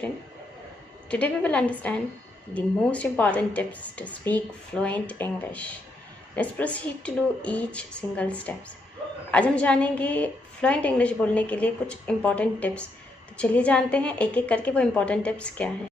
student. Today we will understand the most important tips to speak fluent English. Let's proceed to do each single steps. आज हम जानेंगे fluent English बोलने के लिए कुछ important tips. तो चलिए जानते हैं एक एक करके वो इम्पॉर्टेंट टिप्स क्या है।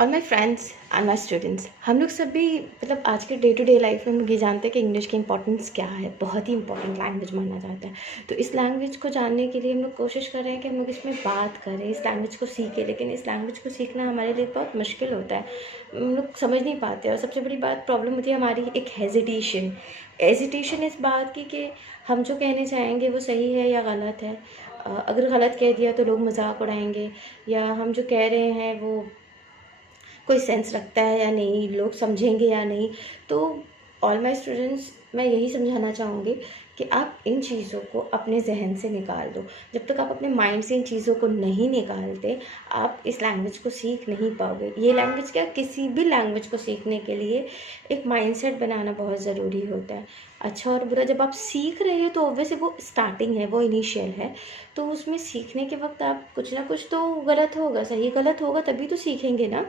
और my friends and my students, हम लोग सभी मतलब आज के डे टू डे लाइफ में हम ये जानते हैं कि इंग्लिश की इंपॉर्टेंस क्या है। बहुत ही इंपॉर्टेंट लैंग्वेज माना जाता है। तो इस लैंग्वेज को जानने के लिए हम लोग कोशिश कर रहे हैं कि हम लोग इसमें बात करें, इस लैंग्वेज को सीखें। लेकिन इस लैंग्वेज को सीखना हमारे लिए बहुत मुश्किल होता है, हम लोग समझ नहीं पाते। और सबसे बड़ी बात प्रॉब्लम होती है हमारी एक हेजिटेशन इस बात की कि हम जो कहने चाहेंगे वो सही है या गलत है। अगर गलत कह दिया तो लोग मजाक उड़ाएंगे, या हम जो कह रहे हैं वो कोई सेंस रखता है या नहीं, लोग समझेंगे या नहीं। तो ऑल माय स्टूडेंट्स, मैं यही समझाना चाहूँगी कि आप इन चीज़ों को अपने जहन से निकाल दो। जब तक आप अपने माइंड से इन चीज़ों को नहीं निकालते, आप इस लैंग्वेज को सीख नहीं पाओगे। ये लैंग्वेज क्या, किसी भी लैंग्वेज को सीखने के लिए एक माइंडसेट बनाना बहुत ज़रूरी होता है। अच्छा और बुरा जब आप सीख रहे हो तो ऑब्वियसली वो स्टार्टिंग है, वो इनिशियल है। तो उसमें सीखने के वक्त आप कुछ ना कुछ तो गलत होगा, सही गलत होगा, तभी तो सीखेंगे ना।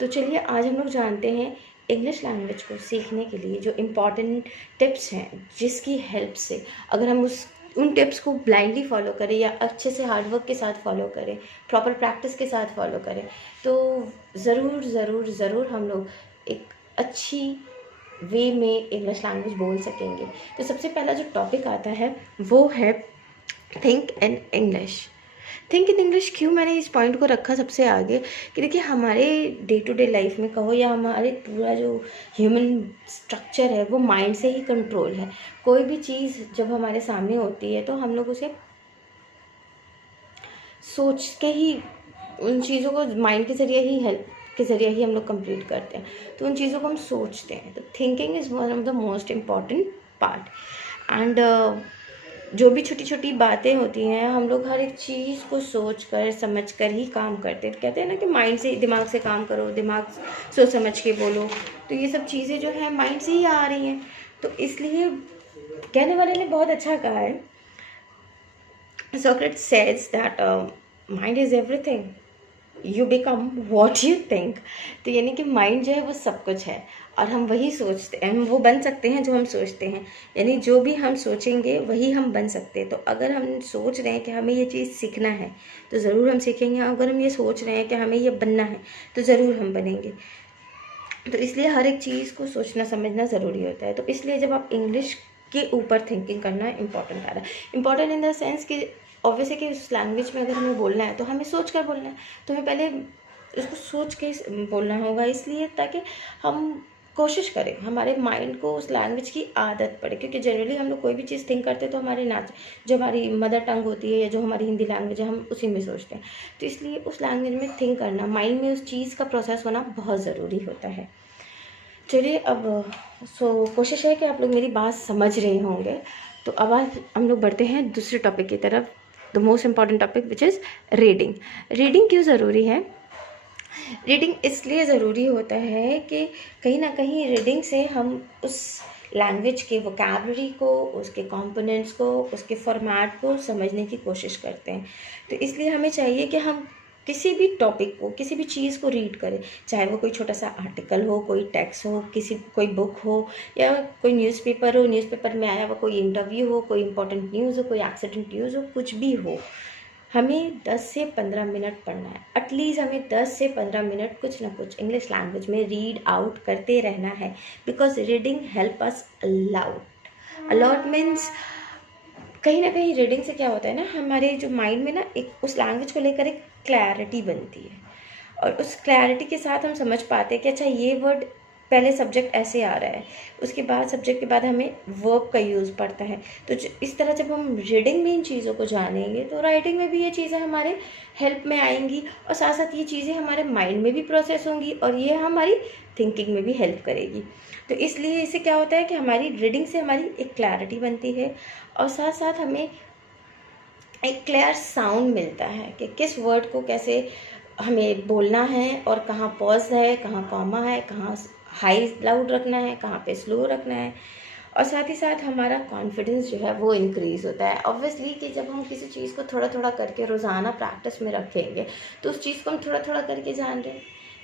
तो चलिए आज हम लोग जानते हैं इंग्लिश लैंग्वेज को सीखने के लिए जो इम्पॉर्टेंट टिप्स हैं, जिसकी हेल्प से अगर हम उन टिप्स को ब्लाइंडली फॉलो करें या अच्छे से हार्डवर्क के साथ फॉलो करें, प्रॉपर प्रैक्टिस के साथ फॉलो करें, तो ज़रूर ज़रूर ज़रूर हम लोग एक अच्छी वे में इंग्लिश लैंग्वेज बोल सकेंगे। तो सबसे पहला जो टॉपिक आता है वो है think in English. Think in English क्यों मैंने इस पॉइंट को रखा सबसे आगे कि देखिए हमारे डे टू डे लाइफ में कहो या हमारे पूरा जो ह्यूमन स्ट्रक्चर है वो माइंड से ही कंट्रोल है। कोई भी चीज़ जब हमारे सामने होती है तो हम लोग उसे सोच के ही, उन चीज़ों को माइंड के ज़रिए ही, हेल्प के ज़रिए ही हम लोग कंप्लीट करते हैं। तो उन चीज़ों को हम सोचते हैं। तो thinking is one of the most important part. And जो भी छोटी छोटी बातें होती हैं, हम लोग हर एक चीज़ को सोच कर समझ कर ही काम करते हैं। कहते हैं ना कि माइंड से, दिमाग से काम करो, दिमाग सोच समझ के बोलो। तो ये सब चीज़ें जो है माइंड से ही आ रही हैं। तो इसलिए कहने वाले ने बहुत अच्छा कहा है, Socrates says that mind is everything, you become what you think। तो यानी कि माइंड जो है वो सब कुछ है और हम वही सोचते हैं, हम वो बन सकते हैं जो हम सोचते हैं। यानी जो भी हम सोचेंगे वही हम बन सकते हैं। तो अगर हम सोच रहे हैं कि हमें ये चीज़ सीखना है तो ज़रूर हम सीखेंगे। अगर हम ये सोच रहे हैं कि हमें ये बनना है तो ज़रूर हम बनेंगे। तो इसलिए हर एक चीज़ को सोचना समझना ज़रूरी होता है। तो इसलिए जब आप इंग्लिश के ऊपर थिंकिंग करना इम्पॉर्टेंट आ रहा है, इम्पॉर्टेंट इन द सेंस कि ऑब्वियसली कि उस लैंग्वेज में अगर हमें बोलना है तो हमें सोच कर बोलना है। तो हमें पहले उसको सोच के बोलना होगा, इसलिए ताकि हम कोशिश करें हमारे माइंड को उस लैंग्वेज की आदत पड़े। क्योंकि जनरली हम लोग कोई भी चीज़ थिंक करते हैं तो हमारे जो हमारी मदर टंग होती है या जो हमारी हिंदी लैंग्वेज है हम उसी में सोचते हैं। तो इसलिए उस लैंग्वेज में थिंक करना, माइंड में उस चीज़ का प्रोसेस होना बहुत ज़रूरी होता है। चलिए अब कोशिश है कि आप लोग मेरी बात समझ रहे होंगे। तो अब आज हम लोग बढ़ते हैं दूसरे टॉपिक की तरफ, the most important topic which is reading. Reading क्यों ज़रूरी है? रीडिंग इसलिए ज़रूरी होता है कि कहीं ना कहीं रीडिंग से हम उस लैंग्वेज के वोकैबलरी को, उसके कंपोनेंट्स को, उसके फॉर्मेट को समझने की कोशिश करते हैं। तो इसलिए हमें चाहिए कि हम किसी भी टॉपिक को, किसी भी चीज़ को रीड करें, चाहे वो कोई छोटा सा आर्टिकल हो, कोई टेक्स्ट हो, कोई बुक हो, या कोई न्यूज़पेपर हो, न्यूज़पेपर में आया हुआ कोई इंटरव्यू हो, कोई इंपॉर्टेंट न्यूज़ हो, कोई एक्सीडेंट न्यूज़ हो, कुछ भी हो। हमें 10 से 15 मिनट पढ़ना है। एटलीस्ट हमें 10 से 15 मिनट कुछ ना कुछ इंग्लिश लैंग्वेज में रीड आउट करते रहना है। Because reading help us allot means कहीं ना कहीं रीडिंग से क्या होता है ना, हमारे जो माइंड में ना एक उस लैंग्वेज को लेकर एक क्लैरिटी बनती है। और उस क्लैरिटी के साथ हम समझ पाते हैं कि अच्छा ये वर्ड पहले सब्जेक्ट ऐसे आ रहा है, उसके बाद सब्जेक्ट के बाद हमें वर्ब का यूज़ पड़ता है। तो इस तरह जब हम रीडिंग में इन चीज़ों को जानेंगे तो राइटिंग में भी ये चीज़ें हमारे हेल्प में आएंगी, और साथ साथ ये चीज़ें हमारे माइंड में भी प्रोसेस होंगी और ये हमारी थिंकिंग में भी हेल्प करेगी। तो इसलिए इससे क्या होता है कि हमारी रीडिंग से हमारी एक क्लैरिटी बनती है, और साथ साथ हमें एक क्लियर साउंड मिलता है कि किस वर्ड को कैसे हमें बोलना है, और कहाँ पॉज है, कहाँ कॉमा है, कहाँ हाई लाउड रखना है, कहाँ पे स्लो रखना है। और साथ ही साथ हमारा कॉन्फिडेंस जो है वो इंक्रीज़ होता है। ऑब्वियसली कि जब हम किसी चीज़ को थोड़ा थोड़ा करके रोज़ाना प्रैक्टिस में रखेंगे तो उस चीज़ को हम थोड़ा थोड़ा करके जान रहे हैं।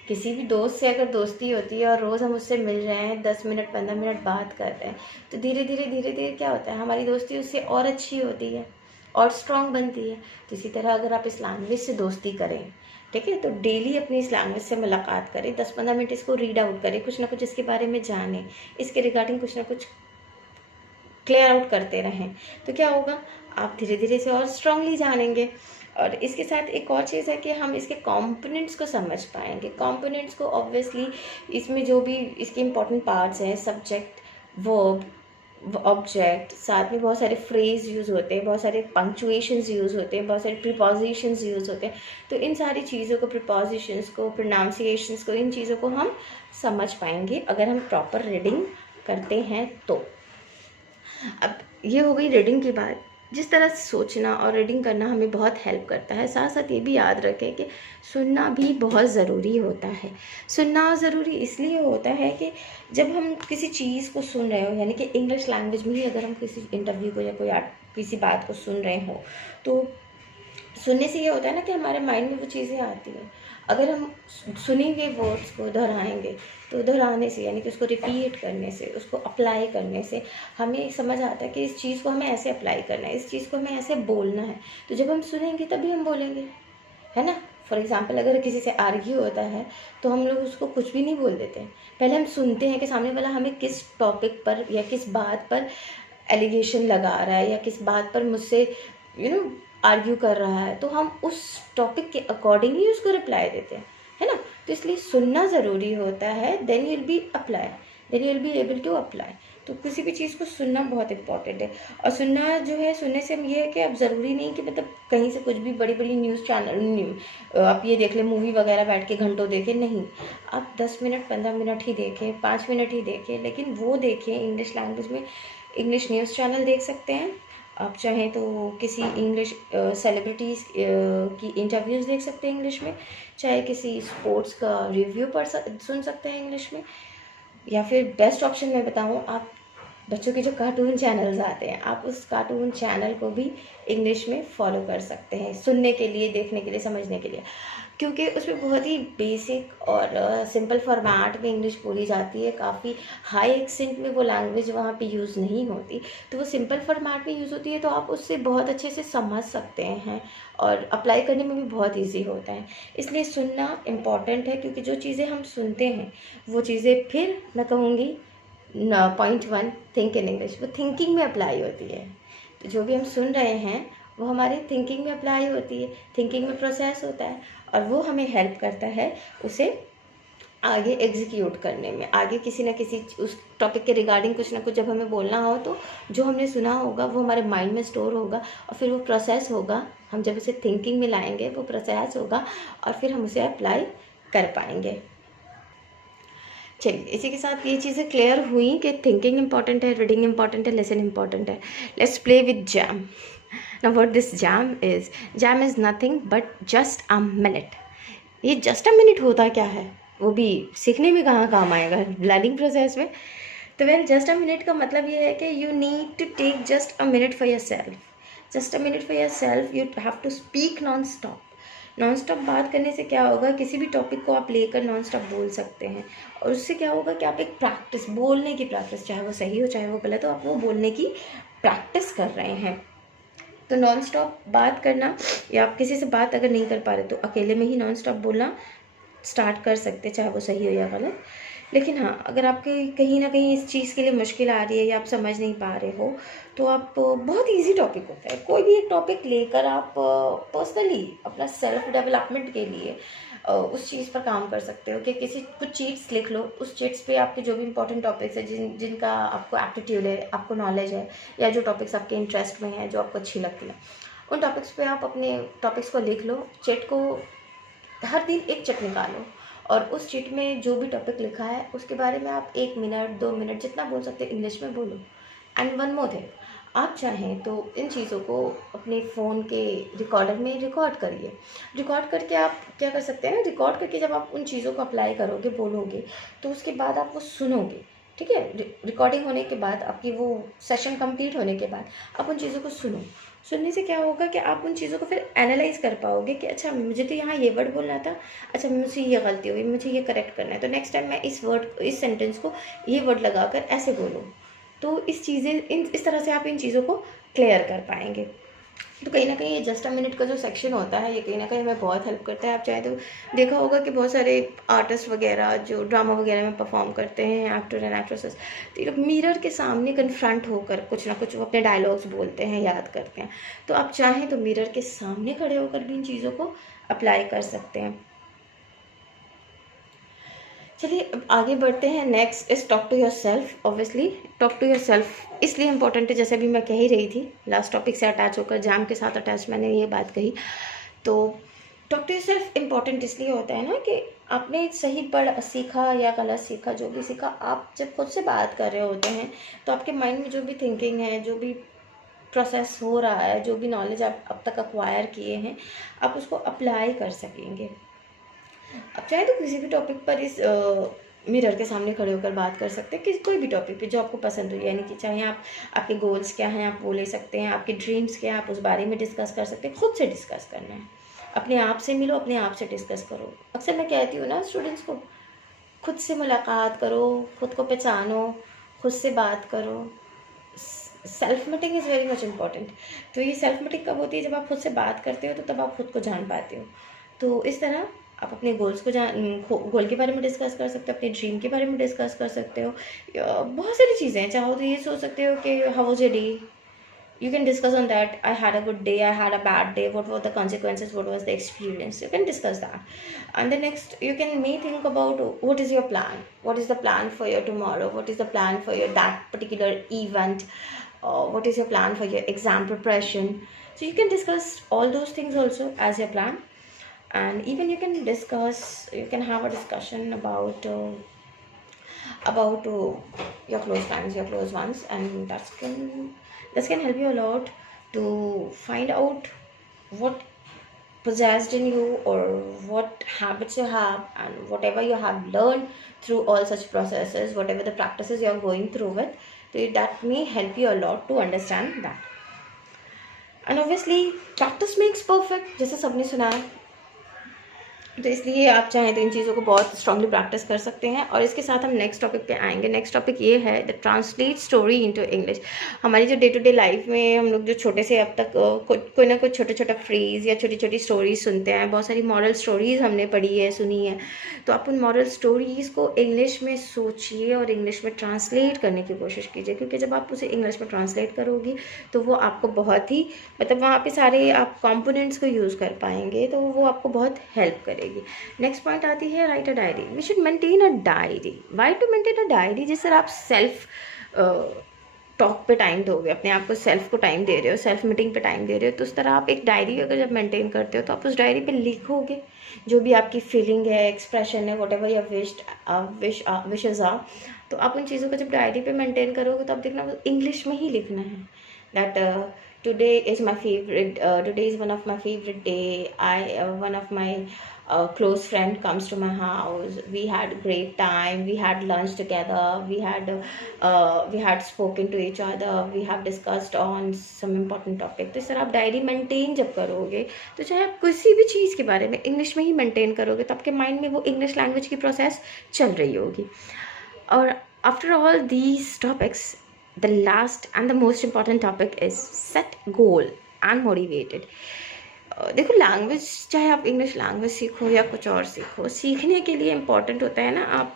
किसी भी दोस्त से अगर दोस्ती होती है और रोज़ हम उससे मिल रहे हैं, 10 मिनट 15 मिनट बात कर रहे हैं, तो धीरे धीरे क्या होता है, हमारी दोस्ती उससे और अच्छी होती है और स्ट्रॉन्ग बनती है। तो इसी तरह अगर आप इस लैंग्वेज से दोस्ती करें, ठीक है, तो डेली अपनी इस लैंग्वेज से मुलाकात करें, 10-15 मिनट इसको रीड आउट करें, कुछ ना कुछ इसके बारे में जानें, इसके रिगार्डिंग कुछ ना कुछ क्लियर आउट करते रहें, तो क्या होगा, आप धीरे धीरे से और स्ट्रांगली जानेंगे। और इसके साथ एक और चीज़ है कि हम इसके कंपोनेंट्स को समझ पाएंगे। कंपोनेंट्स को ऑब्वियसली इसमें जो भी इसके इम्पॉर्टेंट पार्ट्स हैं, सब्जेक्ट, वर्ब, ऑब्जेक्ट, साथ में बहुत सारे फ्रेज यूज़ होते हैं, बहुत सारे पंक्चुएशंस यूज़ होते हैं, बहुत सारे प्रीपोजिशंस यूज़ होते हैं। तो इन सारी चीज़ों को, प्रीपोजिशंस को, प्रोनाउंसिएशंस को, इन चीज़ों को हम समझ पाएंगे अगर हम प्रॉपर रीडिंग करते हैं तो। अब ये हो गई रीडिंग की बात। जिस तरह से सोचना और रीडिंग करना हमें बहुत हेल्प करता है, साथ साथ ये भी याद रखें कि सुनना भी बहुत ज़रूरी होता है। सुनना ज़रूरी इसलिए होता है कि जब हम किसी चीज़ को सुन रहे हो, यानी कि इंग्लिश लैंग्वेज में ही अगर हम किसी इंटरव्यू को या कोई किसी बात को सुन रहे हो, तो सुनने से ये होता है ना कि हमारे माइंड में वो चीज़ें आती हैं। अगर हम सुनेंगे वर्ड्स को, दोहराएंगे, तो दोहराने से यानी कि उसको रिपीट करने से, उसको अप्लाई करने से हमें समझ आता है कि इस चीज़ को हमें ऐसे अप्लाई करना है, इस चीज़ को हमें ऐसे बोलना है। तो जब हम सुनेंगे तभी हम बोलेंगे, है ना। फॉर एग्ज़ाम्पल अगर किसी से आर्ग्यू होता है तो हम लोग उसको कुछ भी नहीं बोल देते हैं, पहले हम सुनते हैं कि सामने वाला हमें किस टॉपिक पर या किस बात पर एलिगेशन लगा रहा है या किस बात पर मुझसे आर्ग्यू कर रहा है, तो हम उस टॉपिक के अकॉर्डिंग ही उसको रिप्लाई देते हैं, है ना। तो इसलिए सुनना ज़रूरी होता है, then you will be apply, then you will be able to apply. तो किसी भी चीज़ को सुनना बहुत इंपॉर्टेंट है। और सुनना जो है, सुनने से हम ये है कि अब ज़रूरी नहीं कि मतलब कहीं से कुछ भी बड़ी बड़ी न्यूज़ चैनल आप ये देख लें, मूवी वगैरह बैठ के घंटों देखें, नहीं। आप 10 मिनट 15 मिनट ही देखें, 5 मिनट ही देखें, लेकिन वो देखें इंग्लिश लैंग्वेज में। इंग्लिश न्यूज़ चैनल देख सकते हैं आप, चाहें तो किसी इंग्लिश सेलिब्रिटीज़ की इंटरव्यूज़ देख सकते हैं इंग्लिश में, चाहे किसी स्पोर्ट्स का रिव्यू सुन सकते हैं इंग्लिश में, या फिर बेस्ट ऑप्शन मैं बताऊं, आप बच्चों के जो कार्टून चैनल्स आते हैं, आप उस कार्टून चैनल को भी इंग्लिश में फॉलो कर सकते हैं, सुनने के लिए, देखने के लिए, समझने के लिए, क्योंकि उसमें बहुत ही बेसिक और सिंपल फॉर्मेट में इंग्लिश बोली जाती है। काफ़ी हाई एक्सेंट में वो लैंग्वेज वहाँ पे यूज़ नहीं होती, तो वो सिंपल फॉर्मेट में यूज़ होती है, तो आप उससे बहुत अच्छे से समझ सकते हैं और अप्लाई करने में भी बहुत ईजी होता है। इसलिए सुनना इम्पॉर्टेंट है, क्योंकि जो चीज़ें हम सुनते हैं वो चीज़ें, फिर मैं कहूँगी पॉइंट 1, थिंक इन इंग्लिश, वो थिंकिंग में अप्लाई होती है। तो जो भी हम सुन रहे हैं वो हमारी थिंकिंग में अप्लाई होती है, थिंकिंग में प्रोसेस होता है, और वो हमें हेल्प करता है उसे आगे एग्जीक्यूट करने में। आगे किसी न किसी उस टॉपिक के रिगार्डिंग कुछ ना कुछ जब हमें बोलना हो, तो जो हमने सुना होगा वो हमारे माइंड में स्टोर होगा, और फिर वो प्रोसेस होगा। हम जब उसे थिंकिंग में लाएंगे वो प्रोसेस होगा, और फिर हम उसे अप्लाई कर पाएंगे। चलिए, इसी के साथ ये चीज़ें क्लियर हुई कि थिंकिंग इंपॉर्टेंट है, रीडिंग इंपॉर्टेंट है, लेसन इंपॉर्टेंट है। Let's play with jam. Now what this jam is nothing but just a minute. ये जस्ट अ मिनट होता क्या है, वो भी सीखने में कहाँ काम आएगा, लर्निंग प्रोसेस में। तो वेल, जस्ट अ मिनट का मतलब ये है कि you need to take just a minute for yourself. Just a minute for yourself, you have to speak nonstop. Nonstop बात करने से क्या होगा, किसी भी टॉपिक को आप लेकर नॉन स्टॉप बोल सकते हैं, और उससे क्या होगा कि आप एक प्रैक्टिस, बोलने की प्रैक्टिस, चाहे वो सही हो चाहे वो गलत हो, आप वो बोलने की प्रैक्टिस कर रहे हैं। तो नॉन स्टॉप बात करना, या आप किसी से बात अगर नहीं कर पा रहे तो अकेले में ही नॉन स्टॉप बोलना स्टार्ट कर सकते, चाहे वो सही हो या गलत। लेकिन हाँ, अगर आपके कहीं ना कहीं इस चीज़ के लिए मुश्किल आ रही है या आप समझ नहीं पा रहे हो, तो आप बहुत इजी टॉपिक होता है, कोई भी एक टॉपिक लेकर आप पर्सनली अपना सेल्फ डेवलपमेंट के लिए उस चीज़ पर काम कर सकते हो। कि कुछ चीट्स लिख लो, उस चीट्स पे आपके जो भी इंपॉर्टेंट टॉपिक्स है, जिनका आपको एप्टीट्यूड है, आपको नॉलेज है, या जो टॉपिक्स आपके इंटरेस्ट में है, जो आपको अच्छी लगती है, उन टॉपिक्स पे आप अपने टॉपिक्स को लिख लो। चिट को हर दिन एक चिट निकालो, और उस चिट में जो भी टॉपिक लिखा है उसके बारे में आप 1 मिनट 2 मिनट जितना बोल सकते हैं इंग्लिश में बोलो। एंड वन मोर थिंग, आप चाहें तो इन चीज़ों को अपने फ़ोन के रिकॉर्डर में रिकॉर्ड करिए। रिकॉर्ड करके आप क्या कर सकते हैं ना, रिकॉर्ड करके जब आप उन चीज़ों को अप्लाई करोगे, बोलोगे, तो उसके बाद आप वो सुनोगे, ठीक है, रिकॉर्डिंग होने के बाद, आपकी वो सेशन कंप्लीट होने के बाद आप उन चीज़ों को सुनो। सुनने से क्या होगा कि आप उन चीज़ों को फिर एनालाइज कर पाओगे कि अच्छा मुझे तो यहाँ ये वर्ड बोलना था, अच्छा मुझसे ये गलती हुई, मुझे ये करेक्ट करना है, तो नेक्स्ट टाइम मैं इस सेंटेंस को ये वर्ड लगाकर ऐसे बोलूँ। तो इस तरह से आप इन चीज़ों को क्लियर कर पाएंगे। तो कहीं ना कहीं ये जस्ट अ मिनट का जो सेक्शन होता है, ये कहीं ना कहीं हमें बहुत हेल्प करता है। आप चाहे तो देखा होगा कि बहुत सारे आर्टिस्ट वगैरह जो ड्रामा वगैरह में परफॉर्म करते हैं, एक्टर एंड एक्ट्रेसेस, तो ये लोग मिरर के सामने कन्फ्रंट होकर कुछ ना कुछ वो अपने डायलॉग्स बोलते हैं, याद करते हैं। तो आप चाहें तो मिरर के सामने खड़े होकर भी इन चीज़ों को अप्लाई कर सकते हैं। चलिए अब आगे बढ़ते हैं। Next is talk to yourself. Obviously talk to yourself इसलिए इंपॉर्टेंट है, जैसे अभी मैं कह ही रही थी, लास्ट टॉपिक से अटैच होकर, जैम के साथ अटैच मैंने ये बात कही। तो talk to yourself important इसलिए होता है ना कि आपने सही पढ़ सीखा या गलत सीखा, जो भी सीखा, आप जब खुद से बात कर रहे होते हैं तो आपके माइंड में जो भी थिंकिंग है, जो भी प्रोसेस हो रहा है, जो भी नॉलेज आप अब तक अक्वायर किए हैं, आप उसको अप्लाई कर सकेंगे। अब चाहे तो किसी भी टॉपिक पर इस मिरर के सामने खड़े होकर बात कर सकते हैं, किसी कोई भी टॉपिक पे जो आपको पसंद हो, यानी कि चाहे आप आपके गोल्स क्या हैं आप वो ले सकते हैं, आपके ड्रीम्स क्या हैं आप उस बारे में डिस्कस कर सकते हैं। खुद से डिस्कस करना है, अपने आप से मिलो, अपने आप से डिस्कस करो। अक्सर मैं कहती हूँ ना स्टूडेंट्स को, खुद से मुलाकात करो, खुद को पहचानो, खुद से बात करो। Self meeting is very much important. तो ये सेल्फ मीटिंग कब होती है? जब आप खुद से बात करते हो, तो तब आप खुद को जान पाते हो। तो इस तरह आप अपने गोल्स को गोल के बारे में डिस्कस कर सकते हो, अपने ड्रीम के बारे में डिस्कस कर सकते हो। बहुत सारी चीज़ें हैं। चाहो तो ये सोच सकते हो कि how was your day, you can discuss on that. I had a good day, I had a bad day, what were the consequences, what was the experience, you can discuss that. And the next you can may think about what is your plan, what is the plan for your tomorrow, what is the plan for your that particular event, what is your plan for your exam preparation. So you can discuss all those things also as your plan. And even you can have a discussion about your close friends, your close ones, and that can help you a lot to find out what possessed in you or what habits you have, and whatever you have learned through all such processes, whatever the practices you are going through with, so that may help you a lot to understand that. And obviously practice makes perfect, जैसे सबने सुना है, तो इसलिए आप चाहें तो इन चीज़ों को बहुत स्ट्रांगली प्रैक्टिस कर सकते हैं। और इसके साथ हम नेक्स्ट टॉपिक पे आएंगे। नेक्स्ट टॉपिक ये है the translate story into English. हमारी जो डे टू डे लाइफ में हम लोग जो छोटे से अब तक कोई ना कोई छोटा छोटा फ्रेज़ या छोटी छोटी स्टोरीज सुनते हैं, बहुत सारी मॉरल स्टोरीज़ हमने पढ़ी है, सुनी है। तो आप उन मॉरल स्टोरीज़ को इंग्लिश में सोचिए और इंग्लिश में ट्रांसलेट करने की कोशिश कीजिए, क्योंकि जब आप उसे इंग्लिश में ट्रांसलेट करोगी तो वो आपको बहुत ही, मतलब वहाँ पे सारे आप कंपोनेंट्स को यूज़ कर पाएंगे, तो वो आपको बहुत हेल्प करेगी। नेक्स्ट पॉइंट आती है write a diary. We should maintain a diary. Why to maintain a diary? जिस तरह आप सेल्फ टॉक पे टाइम दोगे, अपने आप को सेल्फ को टाइम दे रहे हो, सेल्फ मीटिंग पे टाइम दे रहे हो, तो उस तरह आप एक डायरी अगर जब मेंटेन करते हो तो आप उस डायरी पे लिखोगे जो भी आपकी फीलिंग है, एक्सप्रेशन है, whatever your wishes are. तो आप उन चीज़ों को जब डायरी पे मेंटेन करोगे तो आप देखना वो इंग्लिश में ही लिखना है। That today is my favorite, today is one of my favorite day. One of my close friend comes to my house. We had great time, we had lunch together, we had spoken to each other, we have discussed on some important topic. तो इस तरह आप diary maintain जब करोगे, तो चाहे आप किसी भी चीज़ के बारे में इंग्लिश में ही मेंटेन करोगे, तो आपके माइंड में वो इंग्लिश लैंग्वेज की प्रोसेस चल रही होगी। और after all these topics, the last and the most important topic is set goal and motivated. देखो लैंग्वेज, चाहे आप इंग्लिश लैंग्वेज सीखो या कुछ और सीखो, सीखने के लिए इम्पॉर्टेंट होता है ना, आप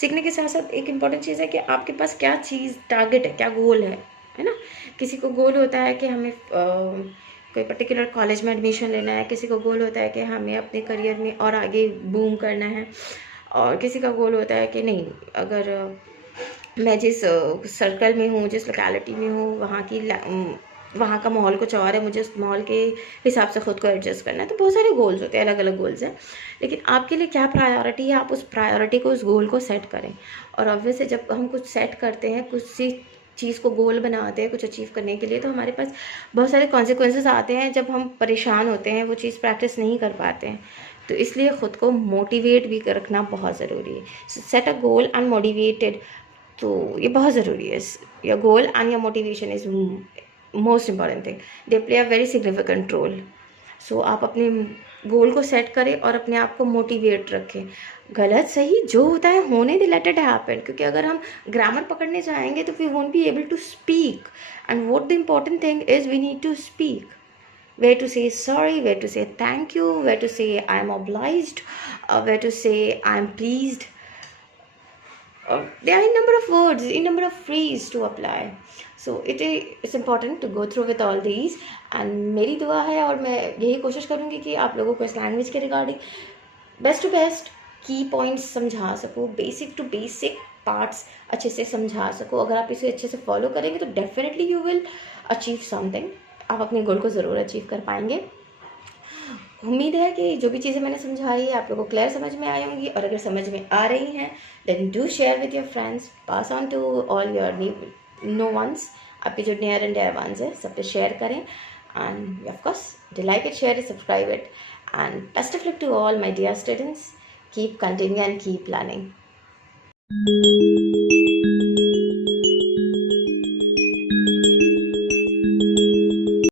सीखने के साथ साथ एक इम्पॉर्टेंट चीज़ है कि आपके पास क्या चीज़ टारगेट है, क्या गोल है ना। किसी को गोल होता है कि हमें कोई पर्टिकुलर कॉलेज में एडमिशन लेना है, किसी को गोल होता है कि हमें अपने करियर में और आगे बूम करना है, और किसी का गोल होता है कि नहीं, अगर मैं जिस सर्कल में हूँ, जिस लोकेलिटी में हूँ, वहाँ का माहौल कुछ और है, मुझे उस माहौल के हिसाब से ख़ुद को एडजस्ट करना है। तो बहुत सारे गोल्स होते हैं, अलग अलग गोल्स हैं, लेकिन आपके लिए क्या प्रायोरिटी है, आप उस प्रायोरिटी को, उस गोल को सेट करें। और ऑब्वियसली जब हम कुछ सेट करते हैं, कुछ सी चीज़ को गोल बनाते हैं कुछ अचीव करने के लिए, तो हमारे पास बहुत सारे कॉन्सिक्वेंसेस आते हैं जब हम परेशान होते हैं, वो चीज़ प्रैक्टिस नहीं कर पाते हैं। तो इसलिए ख़ुद को मोटिवेट भी रखना बहुत ज़रूरी है। Set a goal and motivated. तो ये बहुत ज़रूरी है. Your goal and your motivation is most important thing. They play a very significant role. So आप अपने गोल को सेट करें और अपने आप को मोटिवेट रखें. गलत सही जो होता है होने दे, लेट इट हैपन. क्योंकि अगर हम ग्रामर पकड़ने जाएंगे तो we won't be able to speak. And what the important thing is we need to speak. Where to say sorry, where to say thank you, where to say I'm obliged, where to say I'm pleased. There are a number of words, a number of phrases to apply. So it's important to go through with all these. And मेरी दुआ है और मैं यही कोशिश करूँगी कि आप लोगों को इस लैंग्वेज के रिगार्डिंग बेस्ट टू बेस्ट की पॉइंट्स समझा सकूँ, बेसिक टू बेसिक पार्ट्स अच्छे से समझा सकूँ. अगर आप इसे अच्छे से फॉलो करेंगे तो definitely you will achieve something. आप अपने गोल को ज़रूर अचीव कर पाएंगे. उम्मीद है कि जो भी चीज़ें मैंने समझाई आप लोगों को क्लियर समझ में आई होंगी. और अगर समझ में आ रही हैं then do share with your friends, pass on to all your known ones. आपके जो नियर एंड डियर वंस है सब पे शेयर करें. And of course do like it, share it, subscribe it. And best of luck to all my dear students. Keep continue and keep learning.